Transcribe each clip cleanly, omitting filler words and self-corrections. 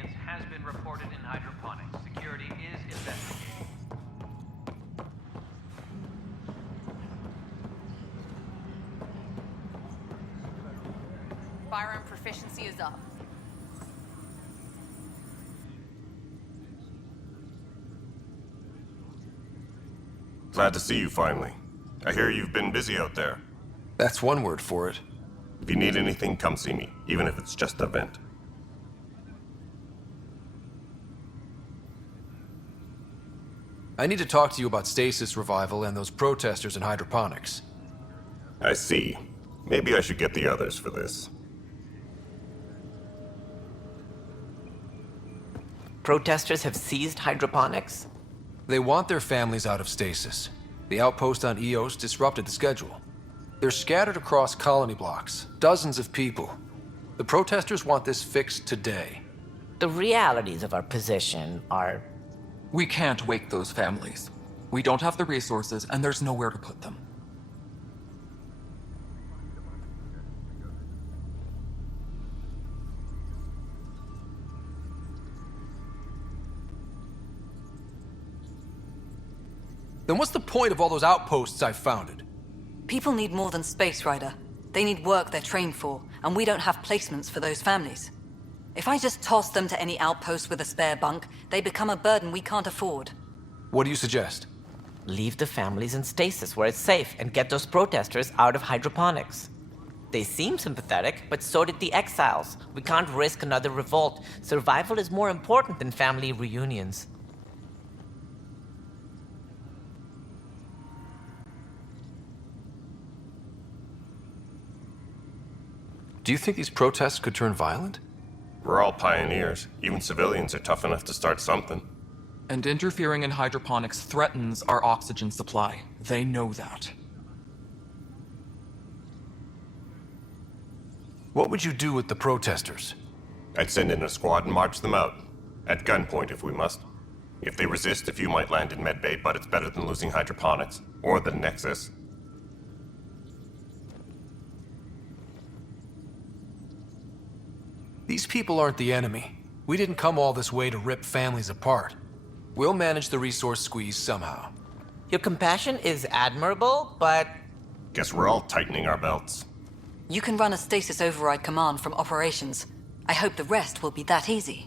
inconvenience has been reported in hydroponics. Security is investigating. Firearm proficiency is up. Glad to see you finally. I hear you've been busy out there. That's one word for it. If you need anything, come see me, even if it's just a vent. I need to talk to you about stasis revival and those protesters in hydroponics. I see. Maybe I should get the others for this. Protesters have seized hydroponics? They want their families out of stasis. The outpost on Eos disrupted the schedule. They're scattered across colony blocks, dozens of people. The protesters want this fixed today. The realities of our position are... We can't wake those families. We don't have the resources, and there's nowhere to put them. Then what's the point of all those outposts I've founded? People need more than space, Ryder. They need work they're trained for, and we don't have placements for those families. If I just toss them to any outpost with a spare bunk, they become a burden we can't afford. What do you suggest? Leave the families in stasis where it's safe and get those protesters out of hydroponics. They seem sympathetic, but so did the exiles. We can't risk another revolt. Survival is more important than family reunions. Do you think these protests could turn violent? We're all pioneers. Even civilians are tough enough to start something. And interfering in hydroponics threatens our oxygen supply. They know that. What would you do with the protesters? I'd send in a squad and march them out. At gunpoint if we must. If they resist, a few might land in medbay, but it's better than losing hydroponics. Or the Nexus. These people aren't the enemy. We didn't come all this way to rip families apart. We'll manage the resource squeeze somehow. Your compassion is admirable, but... Guess we're all tightening our belts. You can run a stasis override command from operations. I hope the rest will be that easy.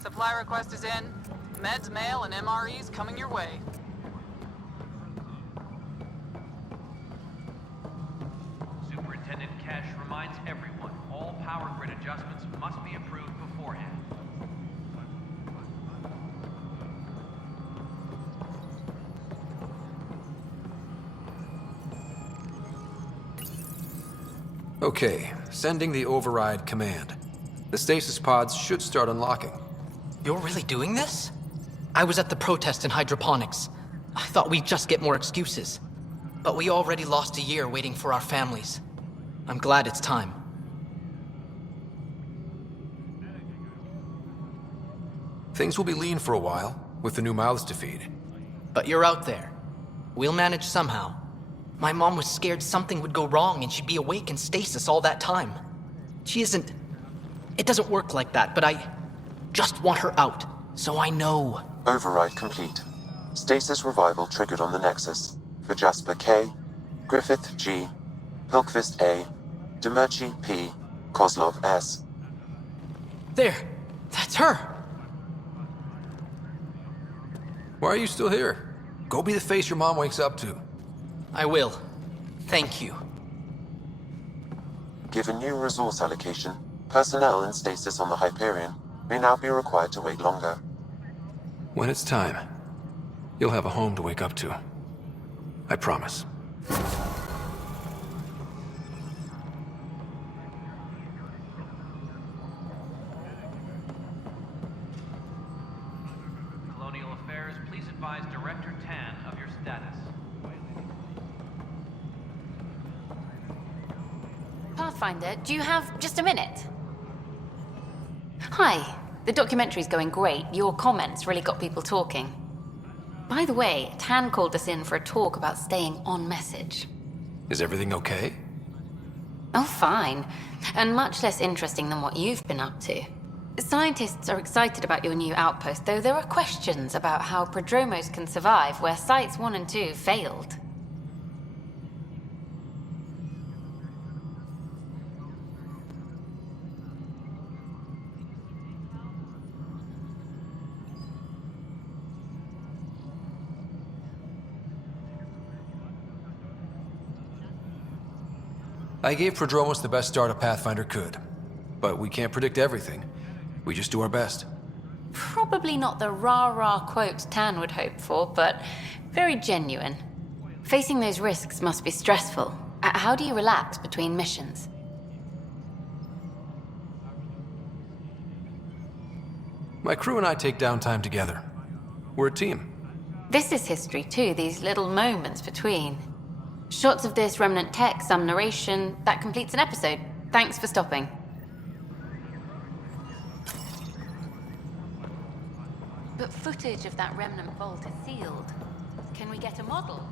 Supply request is in. Meds, mail, and MREs coming your way. Superintendent Cash reminds everyone all power grid adjustments must be approved beforehand. Okay, sending the override command. The stasis pods should start unlocking. You're really doing this? I was at the protest in hydroponics. I thought we'd just get more excuses. But we already lost a year waiting for our families. I'm glad it's time. Things will be lean for a while, with the new mouths to feed. But you're out there. We'll manage somehow. My mom was scared something would go wrong and she'd be awake in stasis all that time. She isn't... It doesn't work like that, but I just want her out, so I know. Override complete. Stasis revival triggered on the Nexus. For Jasper K, Griffith G, Hilkvist A, Demerchi P, Kozlov S. There! That's her! Why are you still here? Go be the face your mom wakes up to. I will. Thank you. Given new resource allocation, personnel in stasis on the Hyperion may now be required to wait longer. When it's time, you'll have a home to wake up to. I promise. Colonial Affairs, please advise Director Tan of your status. Pathfinder, do you have just a minute? Hi. The documentary's going great. Your comments really got people talking. By the way, Tan called us in for a talk about staying on message. Is everything okay? Oh, fine. And much less interesting than what you've been up to. Scientists are excited about your new outpost, though there are questions about how prodromos can survive where Sites 1 and 2 failed. I gave Prodromos the best start a Pathfinder could. But we can't predict everything. We just do our best. Probably not the rah-rah quote Tan would hope for, but very genuine. Facing those risks must be stressful. How do you relax between missions? My crew and I take downtime together. We're a team. This is history too, these little moments between. Shots of this Remnant tech, some narration, that completes an episode. Thanks for stopping. But footage of that Remnant vault is sealed. Can we get a model?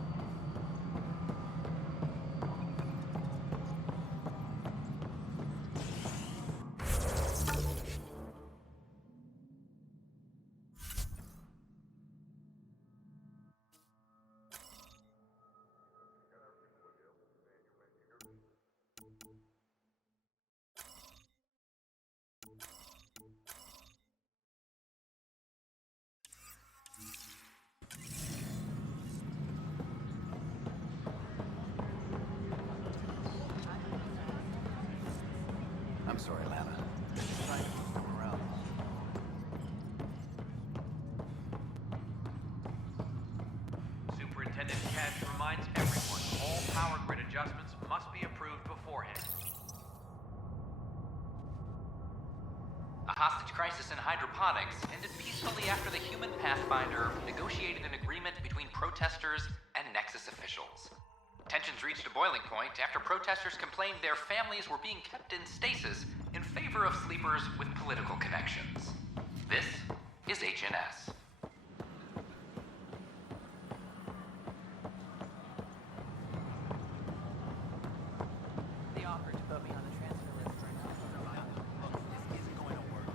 I'm sorry, Lana. Trying to keep them around. Superintendent Cash reminds everyone all power grid adjustments must be approved beforehand. A hostage crisis in hydroponics ended peacefully after the human Pathfinder negotiated an agreement between protesters and Nexus officials. Tensions reached a boiling point after protesters complained their families were being kept in stasis in favor of sleepers with political connections. This is HNS. They offered to put me on the transfer list for now. This isn't going to work.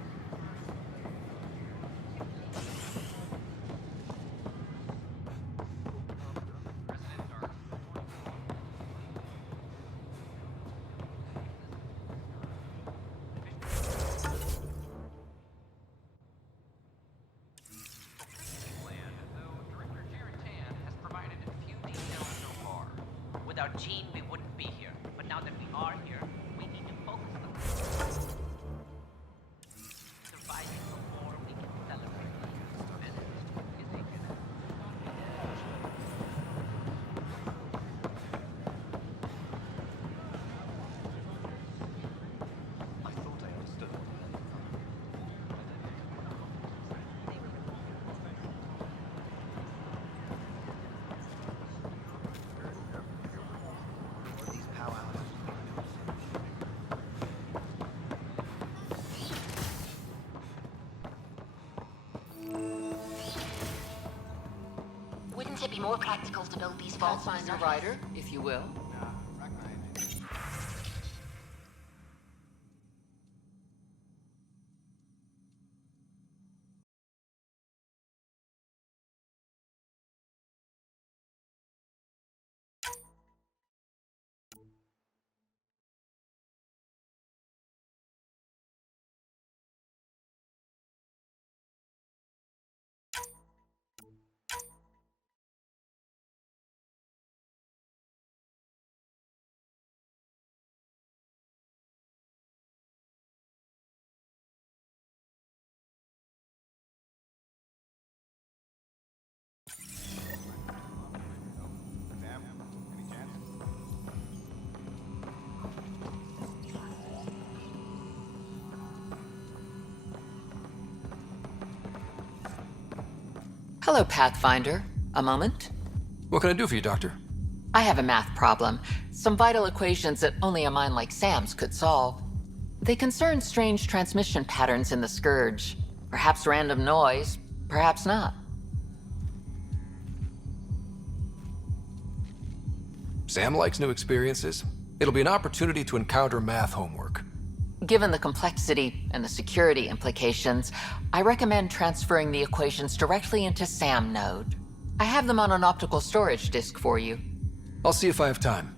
Without Jean, we wouldn't be here. But now that we are here, we need to focus on surviving before we can celebrate. This is HNS. I thought I understood. These powwows. Wouldn't it be more practical to build these vaults on the surface? Rider, if you will. Hello, Pathfinder. A moment? What can I do for you, Doctor? I have a math problem. Some vital equations that only a mind like Sam's could solve. They concern strange transmission patterns in the Scourge. Perhaps random noise, perhaps not. Sam likes new experiences. It'll be an opportunity to encounter math homework. Given the complexity and the security implications, I recommend transferring the equations directly into SAM node. I have them on an optical storage disk for you. I'll see if I have time.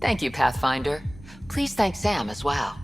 Thank you, Pathfinder. Please thank Sam as well.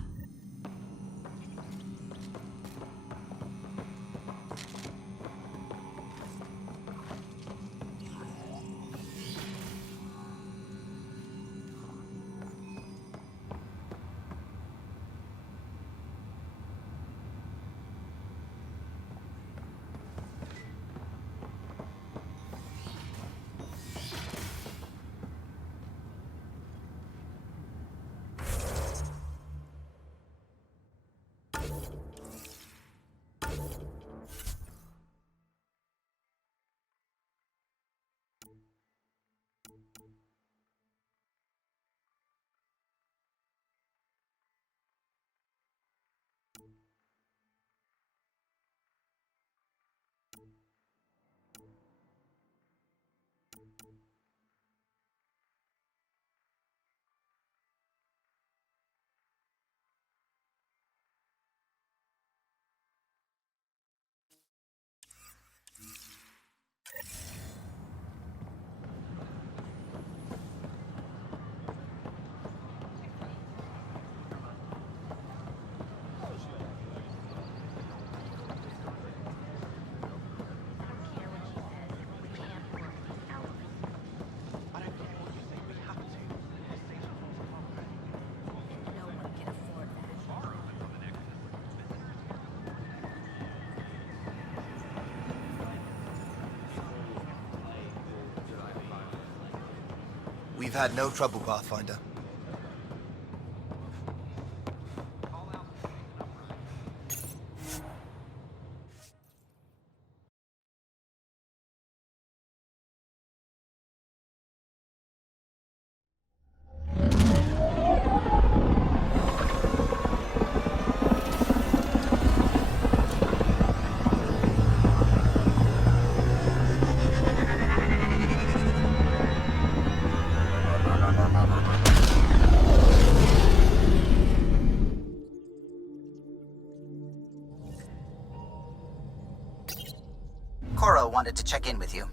We've had no trouble, Pathfinder. Wanted to check in with you.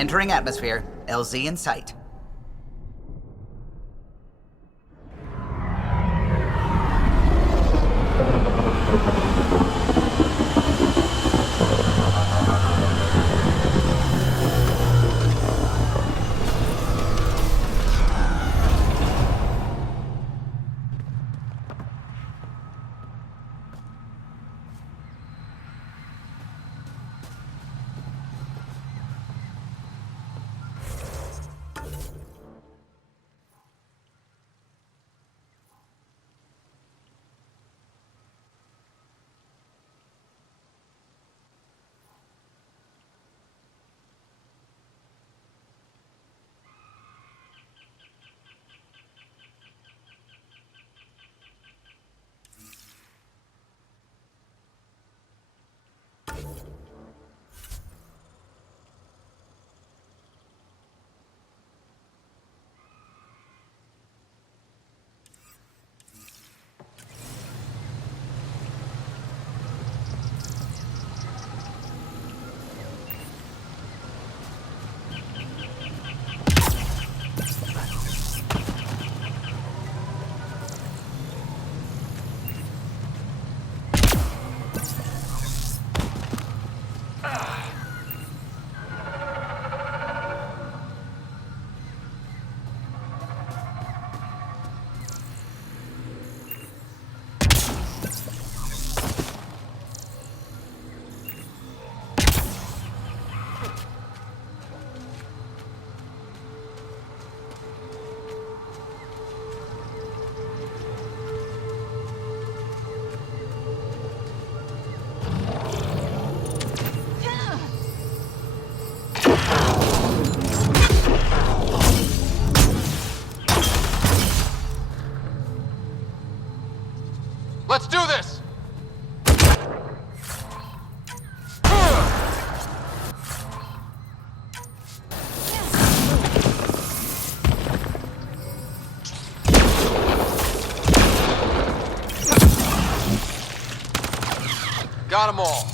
Entering atmosphere. LZ in sight. Let's do this! Got them all.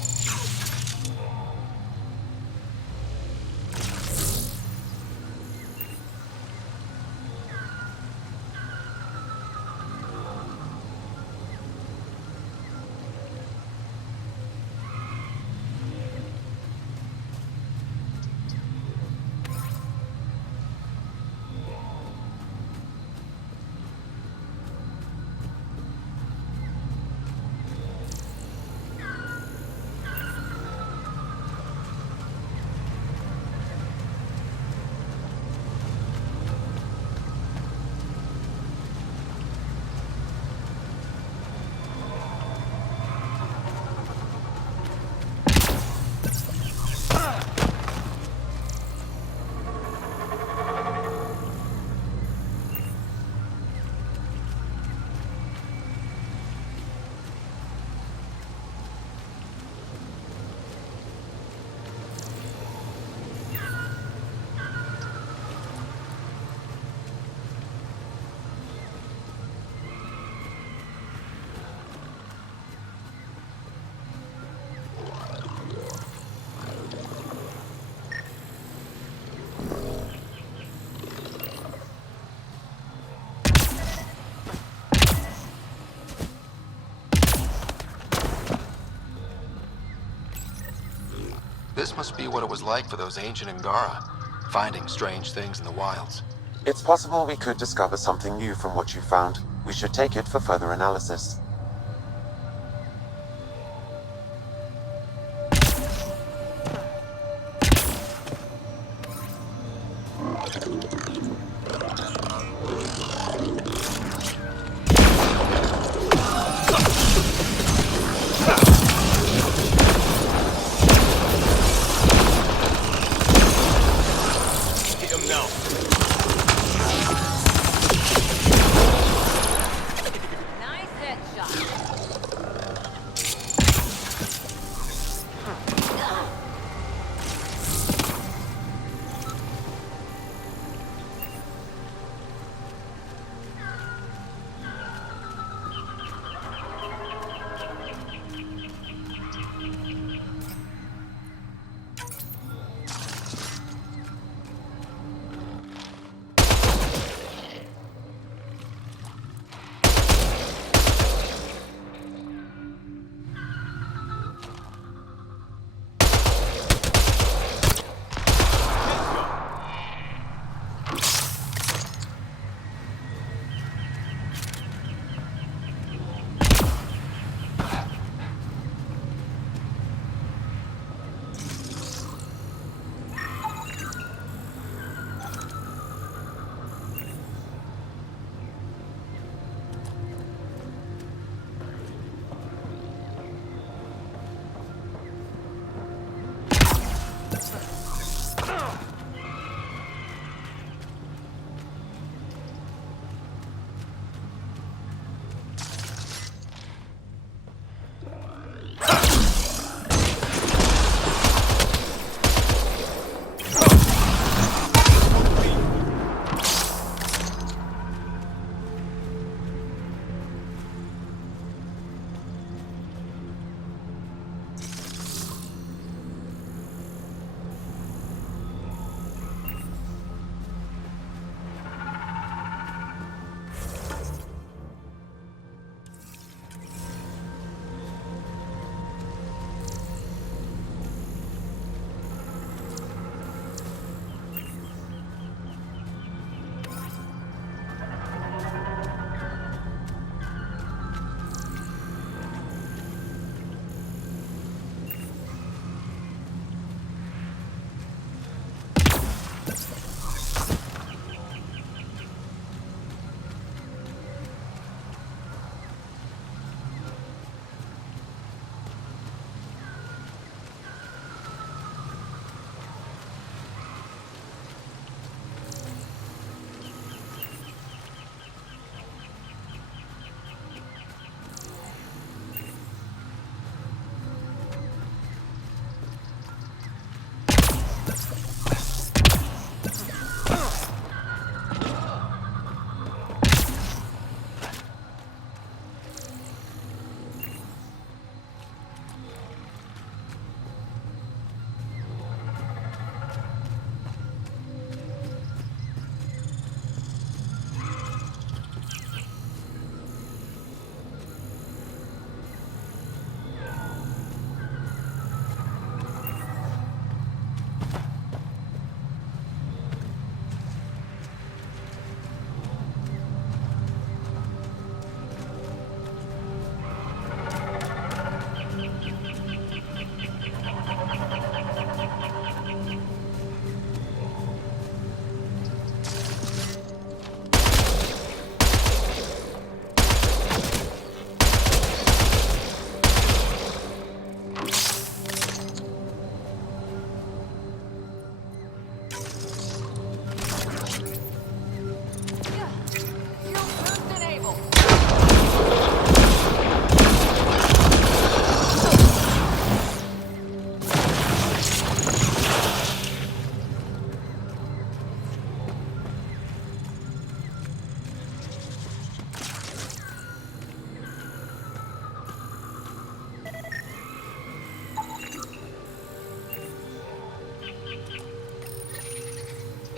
This must be what it was like for those ancient Angara, finding strange things in the wilds. It's possible we could discover something new from what you found. We should take it for further analysis.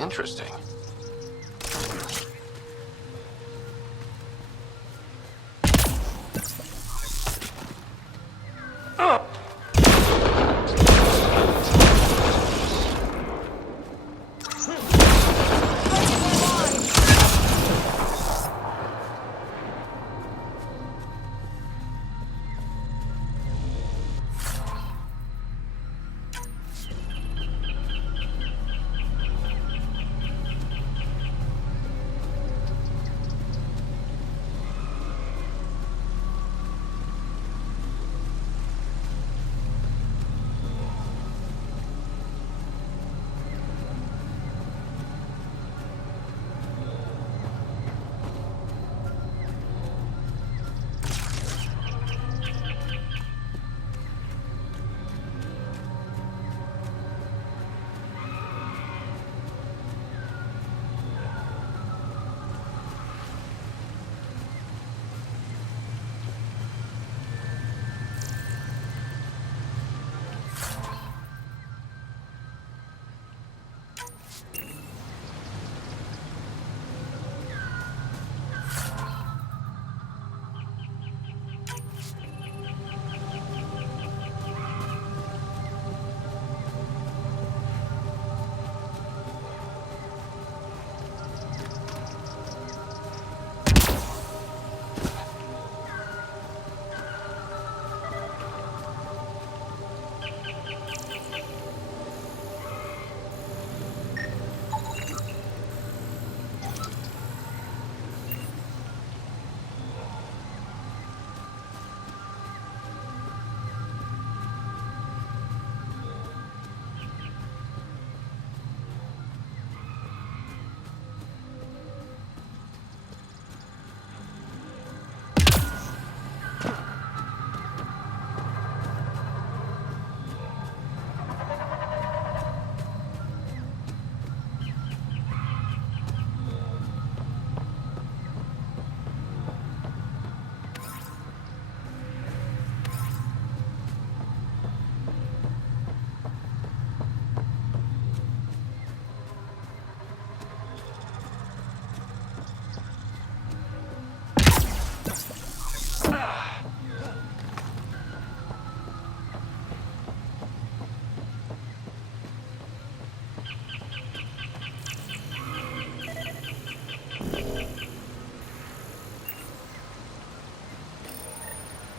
Interesting.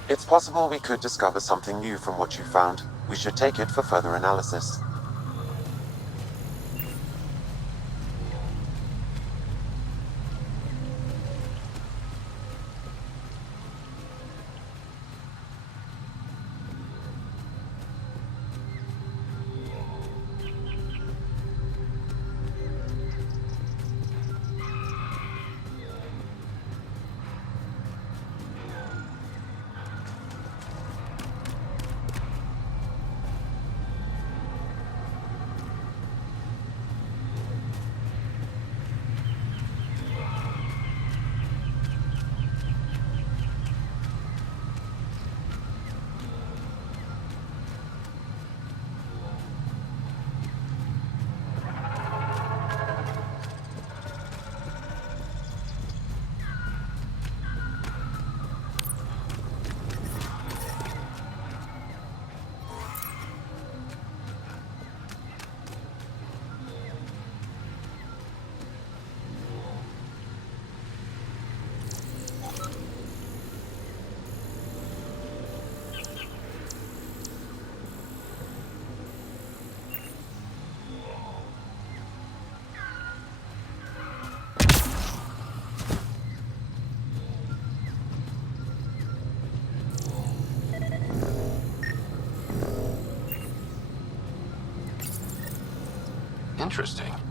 It's possible we could discover something new from what you found. We should take it for further analysis. Interesting.